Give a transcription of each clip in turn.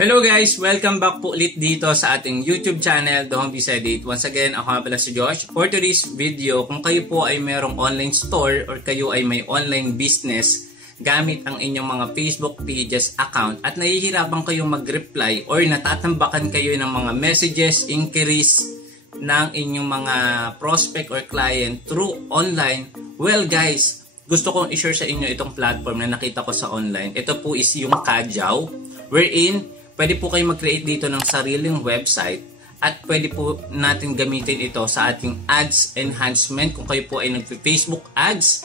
Hello guys! Welcome back po ulit dito sa ating YouTube channel, The Home Said It. Once again, ako nga pala si Josh. For today's video, kung kayo po ay mayroong online store or kayo ay may online business gamit ang inyong mga Facebook pages account at nahihirapan kayong mag-reply or natatambakan kayo ng mga messages, inquiries ng inyong mga prospect or client through online, well guys, gusto kong i-share sa inyo itong platform na nakita ko sa online. Ito po is yung Kajao, wherein pwede po kayo mag-create dito ng sariling website at pwede po natin gamitin ito sa ating ads enhancement kung kayo po ay nag-Facebook ads.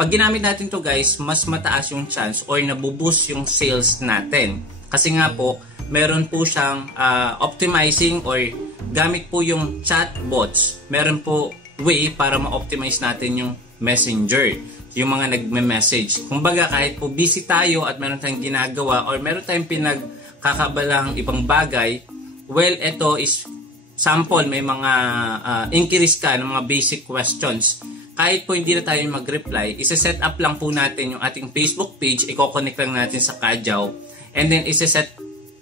Pag ginamit natin to guys, mas mataas yung chance or nabuboost yung sales natin. Kasi nga po, meron po siyang optimizing or gamit po yung chatbots. Meron po way para ma-optimize natin yung messenger, yung mga nagme-message. Kumbaga kahit po busy tayo at meron tayong ginagawa or meron tayong pinagkakabalang ibang bagay, well, ito is sample, may mga inquiries ka ng mga basic questions. Kahit po hindi na tayo mag-reply, isa-set up lang po natin yung ating Facebook page, i-connect lang natin sa Kajao, and then isa-set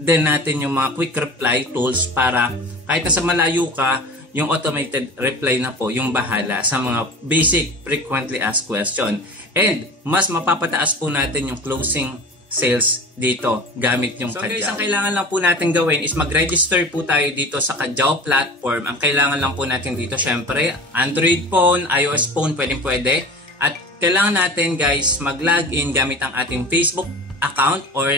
din natin yung mga quick reply tools para kahit nasa malayo ka, yung automated reply na po yung bahala sa mga basic frequently asked question. And mas mapapataas po natin yung closing sales dito gamit yung Kajao. So guys, ang kailangan lang po natin gawin is mag-register po tayo dito sa Kajao platform. Ang kailangan lang po natin dito syempre Android phone, iOS phone, pwede. At kailangan natin guys mag-login gamit ang ating Facebook account or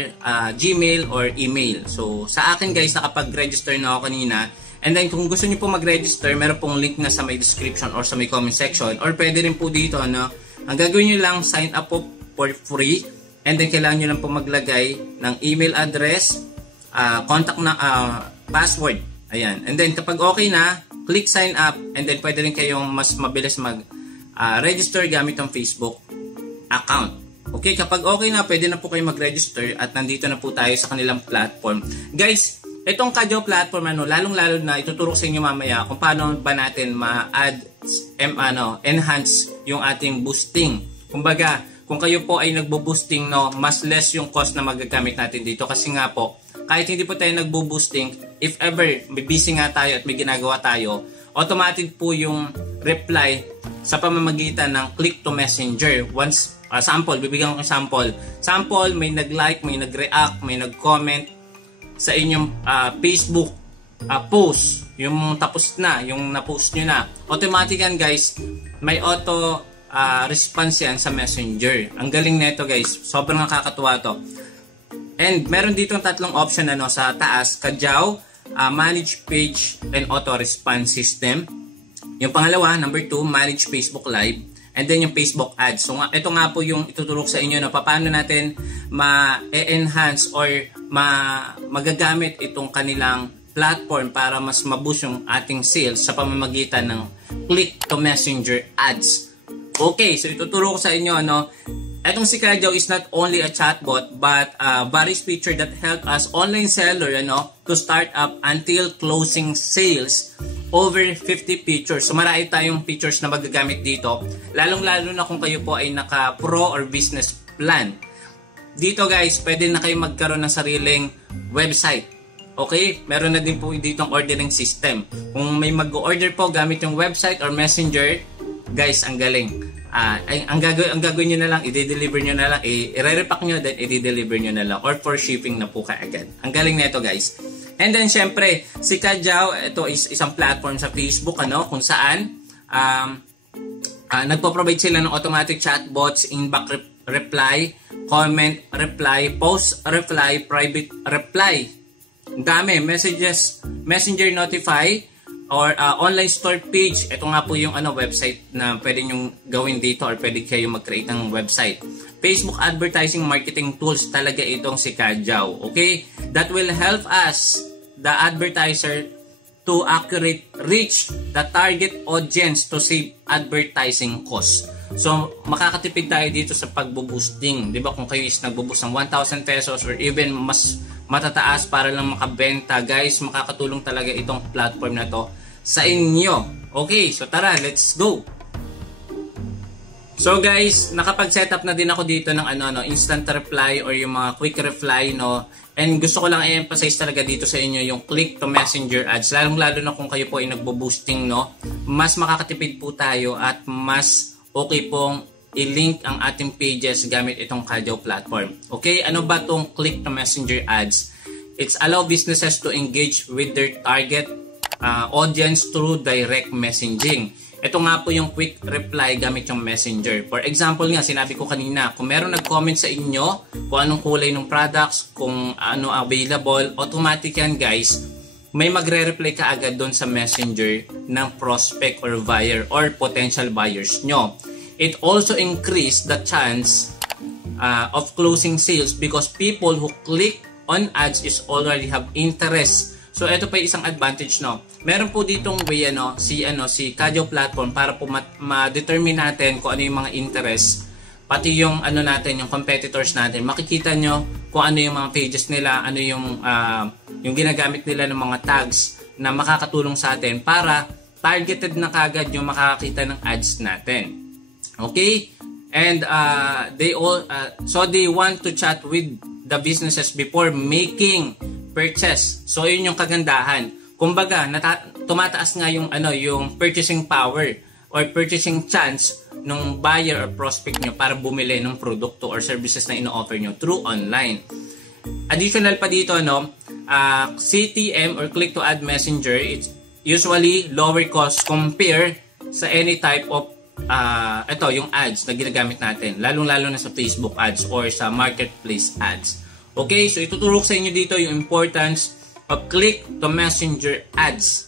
Gmail or email. So sa akin guys, nakapag-register na ako kanina. And then kung gusto niyo po mag-register, meron pong link na sa may description or sa may comment section. Or pwede rin po dito, no? Ang gagawin niyo lang, sign up po for free. And then kailangan nyo lang po maglagay ng email address, contact na, password. Ayan. And then kapag okay na, click sign up. And then pwede rin kayong mas mabilis mag-register gamit ang Facebook account. Okay, kapag okay na, pwede na po kayo mag-register at nandito na po tayo sa kanilang platform. Guys, itong Kajao platform, lalong-lalo na ituturo sa inyo mamaya kung paano ba natin ma-add, enhance yung ating boosting. Kumbaga, kung kayo po ay nagbo-boosting, no, mas less yung cost na magagamit natin dito. Kasi nga po, kahit hindi po tayo nagbo-boosting, if ever may busy nga tayo at may ginagawa tayo, automatic po yung reply sa pamamagitan ng click to messenger. Once, sample, bibigyan ko ng sample. Sample, may nag-like, may nag-react, may nag-comment sa inyong Facebook post. Yung tapos na, yung na-post nyo na. Automatic yan guys, may auto response yan sa messenger. Ang galing nito guys, sobrang nakakatuwa to. And meron dito tatlong option sa taas, Kajao, manage page and auto response system. Yung pangalawa, number 2, manage Facebook live, and then yung Facebook ads. So ito nga po yung ituturo sa inyo na paano natin ma-enhance or magagamit itong kanilang platform para mas maboost yung ating sales sa pamamagitan ng click to messenger ads. Okay, so ituturo ko sa inyo, etong si Kajao is not only a chatbot but various feature that help us online seller, to start up until closing sales. Over 50 features. So marami tayong features na magagamit dito. Lalong-lalo na kung kayo po ay naka-pro or business plan. Dito guys, pwede na kayo magkaroon ng sariling website. Okay? Meron na din po dito ang ordering system. Kung may mag-order po gamit yung website or messenger, guys, ang galing. Ang gagawin nyo na lang, i-deliver nyo na lang, i-repack nyo, then i-deliver nyo na lang, or for shipping na po kaagad. Ang galing na ito guys. And then syempre, si Kajao, ito is isang platform sa Facebook, kung saan nagpo-provide sila ng automatic chatbots, inbox reply, comment reply, post reply, private reply. Ang dami, messages, messenger notify, or online store page. Ito nga po yung website na pwede nyong gawin dito or pwede kayo mag-create ng website. Facebook advertising marketing tools, talaga itong si Kajao. Okay? That will help us, the advertiser, to accurate reach the target audience to save advertising cost. So, makakatipid tayo dito sa pagbo-boosting. Diba? Kung kayo is nagbo-boost ng 1,000 pesos or even mas matataas para lang makabenta, guys, makakatulong talaga itong platform na to sa inyo. Okay, so tara, let's go! So guys, nakapag-setup na din ako dito ng instant reply or yung mga quick reply, no. And gusto ko lang i-emphasize talaga dito sa inyo yung click to messenger ads. Lalong-lalo na kung kayo po ay nagbo-boosting, no. Mas makakatipid po tayo at mas okay pong i-link ang ating pages gamit itong Kajao platform. Okay, ano ba tong click to messenger ads? It's allow businesses to engage with their target audience through direct messaging. Ito nga po yung quick reply gamit yung messenger. For example nga, sinabi ko kanina, kung meron nag-comment sa inyo kung anong kulay ng products, kung ano available, automatic yan guys, may magre-reply ka agad doon sa messenger ng prospect or buyer or potential buyers nyo. It also increase the chance of closing sales because people who click on ads is already have interest. So ito pa yung isang advantage, no. Meron po ditong way si Kajao platform para po ma-determine natin kung ano yung mga interest, pati yung natin, yung competitors natin. Makikita nyo kung ano yung mga pages nila, ano yung ginagamit nila ng mga tags na makakatulong sa atin para targeted na kagad yung makakakita ng ads natin. Okay? And they want to chat with the businesses before making purchase. So yun yung kagandahan. Kumbaga, tumataas nga yung yung purchasing power or purchasing chance ng buyer or prospect nyo para bumili ng produkto or services na ino-offer nyo through online. Additional pa dito, CTM or click to ad messenger, it's usually lower cost compare sa any type of yung ads na ginagamit natin, lalong-lalo na sa Facebook ads or sa marketplace ads. Okay, so ituturo ko sa inyo dito yung importance of click to messenger ads.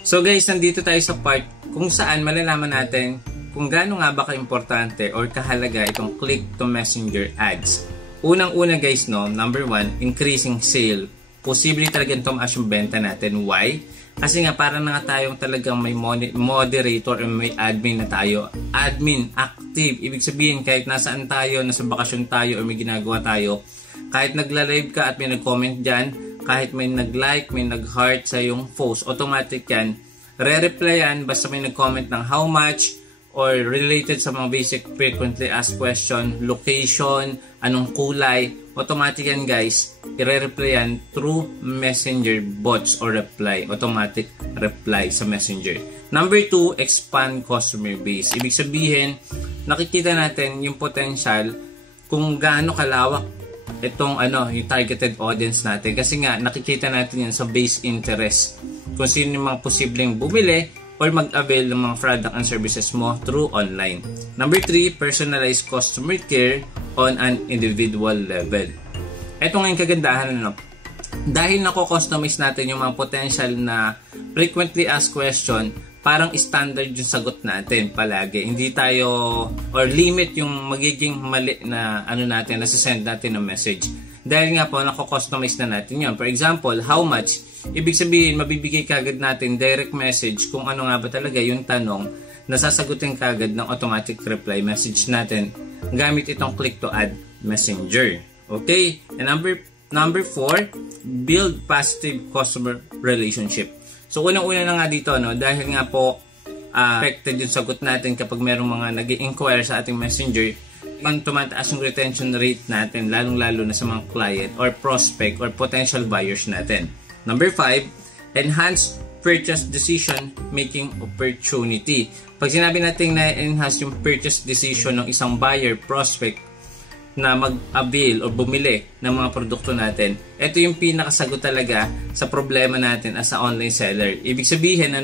So guys, nandito tayo sa part kung saan malalaman natin kung gaano nga ba ka-importante or kahalaga itong click to messenger ads. Unang-una guys, number 1, increasing sale. Posible talaga tumaas yung benta natin. Why? Kasi nga parang na nga tayong talagang may moderator or may admin na tayo. Admin, active. Ibig sabihin kahit nasaan tayo, nasa bakasyon tayo or may ginagawa tayo, kahit nagla-live ka at may nag-comment dyan, kahit may nag-like, may nag-heart sa yung post, automatic yan. Re-replyan basta may nag-comment ng how much or related sa mga basic frequently asked question, location, anong kulay, automatic yan guys. I-re-replyan through messenger bots or reply, automatic reply sa messenger. Number 2, expand customer base. Ibig sabihin, nakikita natin yung potential kung gaano kalawak itong yung targeted audience natin. Kasi nga, nakikita natin yan sa base interest. Kung sino yung mga posibleng bumili or mag-avail ng mga product and services mo through online. Number 3, personalized customer care on an individual level. Ito nga yung kagandahan, dahil nako-customize natin yung mga potential na frequently asked question, parang standard yung sagot natin palagi. Hindi tayo or limit yung magiging mali na natin, nasasend natin ng message. Dahil nga po, nako-customize na natin yun. For example, how much? Ibig sabihin, mabibigay kagad natin direct message kung ano nga ba talaga yung tanong na sasagutin kagad ng automatic reply message natin gamit itong click to add messenger. Okay? And number 4, build positive customer relationship. So, unang-una na nga dito, dahil nga po affected yung sagot natin kapag merong mga nag-i-inquire sa ating messenger, tumataas yung retention rate natin, lalong-lalo na sa mga client or prospect or potential buyers natin. Number 5, enhance purchase decision making opportunity. Pag sinabi natin na enhance yung purchase decision ng isang buyer, prospect na mag-avail o bumili ng mga produkto natin, ito yung pinakasagot talaga sa problema natin as a online seller. Ibig sabihin,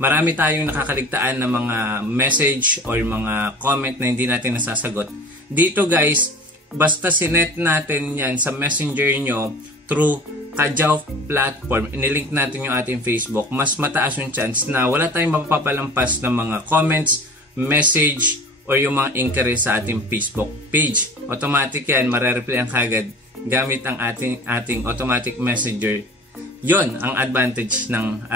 marami tayong nakakaligtaan ng mga message or mga comment na hindi natin nasasagot. Dito guys, basta sinet natin yan sa messenger nyo through Kajao platform, inilink natin yung ating Facebook, mas mataas yung chance na wala tayong mapapalampas ng mga comments, message, or yung mga inquiry sa ating Facebook page. Automatic yan, marereplyan kagad gamit ang ating automatic messenger. Yon ang advantage ng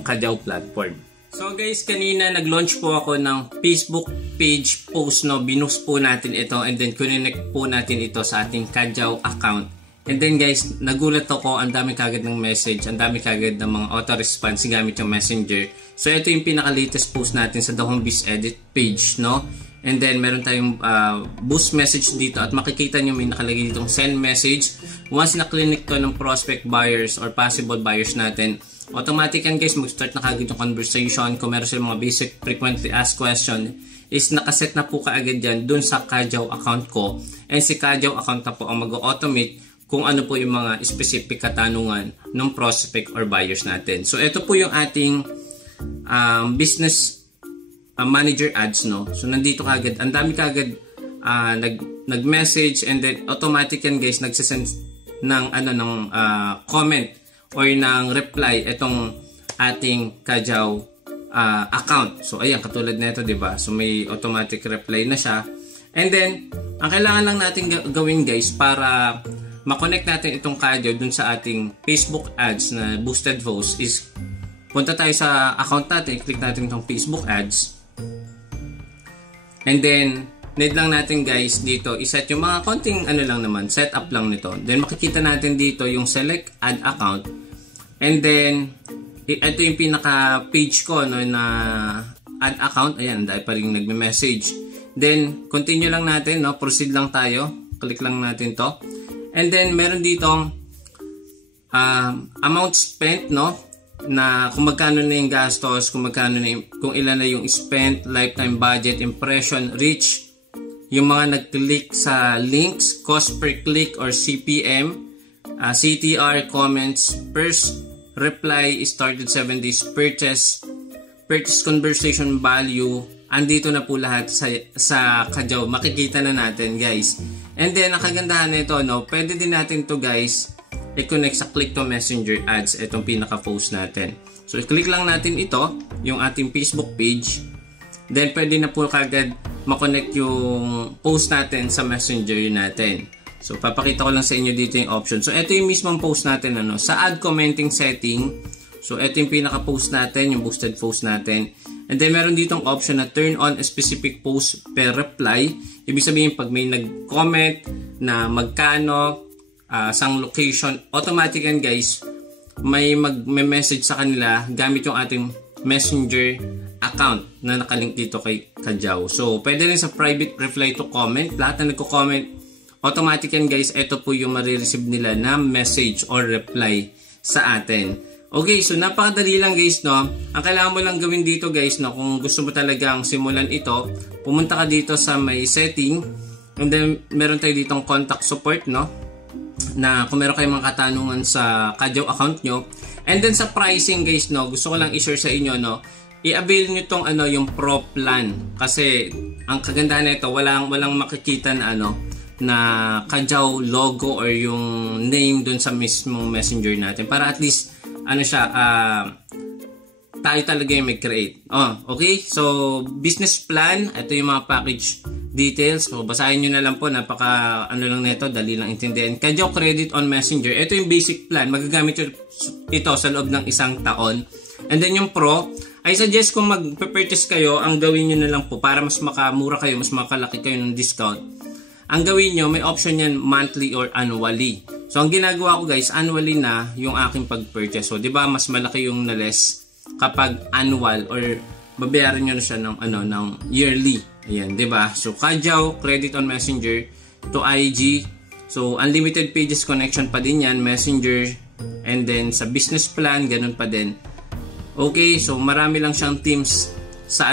Kajao platform. So guys, kanina nag-launch po ako ng Facebook page post, binoost po natin ito and then connect po natin ito sa ating Kajao account. And then guys, nagulat ako, ang dami kagad ng message, ang dami kagad ng mga auto-response gamit yung Messenger. So ito yung pinaka-latest post natin sa The Home Biz Edit page, no? And then meron tayong boost message dito at makikita nyo may nakalagay ditong send message. Once na-click to ng prospect buyers or possible buyers natin, automatic yan guys, mag-start na kagad yung conversation. Kung meron silang mga basic frequently asked question, is nakaset na po kaagad yan dun sa Kajao account ko. And si Kajao account na po ang mag-automate kung ano po yung mga specific katanungan ng prospect or buyers natin. So ito po yung ating business manager ads, no? So nandito kagad, ang dami kagad nag-message and then automatic yan guys, nagsasend ng comment or ng reply itong ating Kajao account. So ayan, katulad nito, 'di ba? So may automatic reply na siya. And then ang kailangan lang natin gawin guys para ma-connect natin itong Kajao dun sa ating Facebook ads na boosted post is punta tayo sa account natin, click natin itong Facebook ads. And then need lang natin guys dito iset yung mga konting lang naman, setup lang nito. Then makikita natin dito yung select add account. And then ito yung pinaka page ko, no, na add account. Ayan, dahil pa rin nagme-message. Then continue lang natin, no, proceed lang tayo. Click lang natin to. And then meron ditong amount spent, no, na kung magkano na yung gastos, kung ilan na yung spent, lifetime budget, impression, reach, yung mga nag-click sa links, cost per click or CPM, CTR, comments, first reply started 7 days, purchase conversation value, andito na po lahat sa Kajao. Makikita na natin guys. And then ang kagandahan nito, no, pwede din natin to guys i-connect sa Click to Messenger ads, itong pinaka-post natin. So i-click lang natin ito, yung ating Facebook page. Then pwede na po kagad ma-connect yung post natin sa Messenger natin. So papakita ko lang sa inyo dito yung option. So ito yung mismong post natin, sa add commenting setting. So ito yung pinaka-post natin, yung boosted post natin. And then meron ditong option na turn on a specific post per reply. Ibig sabihin pag may nag-comment na magkano, sang location, automatic yan guys, may mag-message sa kanila gamit yung ating Messenger account na nakalink dito kay Kajao. So pwede rin sa private reply to comment. Lahat na nagko-comment, automatic yan guys, ito po yung marireceive nila na message or reply sa atin. Okay, so napakadali lang guys, no. Ang kailangan mo lang gawin dito guys, no, kung gusto mo talagang simulan ito, pumunta ka dito sa may setting, and then meron tayo ditong contact support, no, na kung meron kayong mga katanungan sa Kajao account nyo. And then sa pricing guys, no, gusto ko lang i-share sa inyo, no, i-avail nyo tong yung Pro plan, kasi ang kagandahan nito, walang makikita na na Kajao logo or yung name dun sa mismong Messenger natin, para at least tayo talaga yung mag-create. Okay, so business plan, ito yung mga package details. So basahin nyo na lang po, napaka lang nito, dali lang intindihan. Kajao credit on Messenger, ito yung basic plan, magagamit ito sa loob ng 1 taon. And then yung Pro, I suggest kung mag-purchase kayo, ang gawin nyo na lang po para mas makamura kayo, mas makalaki kayo ng discount. Ang gawin nyo, may option yan monthly or annually. So ang ginagawa ko guys, annually na yung aking pag-purchase. So 'di ba mas malaki yung na-less kapag annual or babayaran nyo na siya ng yearly. Ayan, 'di ba? So Kajao credit on Messenger to IG. So unlimited pages connection pa din yan, Messenger, and then sa business plan ganun pa din. Okay, so marami lang siyang teams sa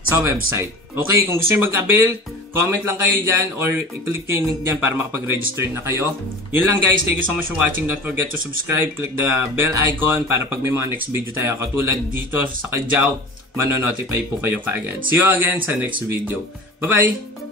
sa website. Okay, kung gusto niyo mag-avail, comment lang kayo dyan or i-click yung link dyan para makapag-register na kayo. Yun lang guys, thank you so much for watching. Don't forget to subscribe, click the bell icon para pag may mga next video tayo katulad dito sa Kajao, manonotify po kayo kaagad. See you again sa next video. Bye-bye!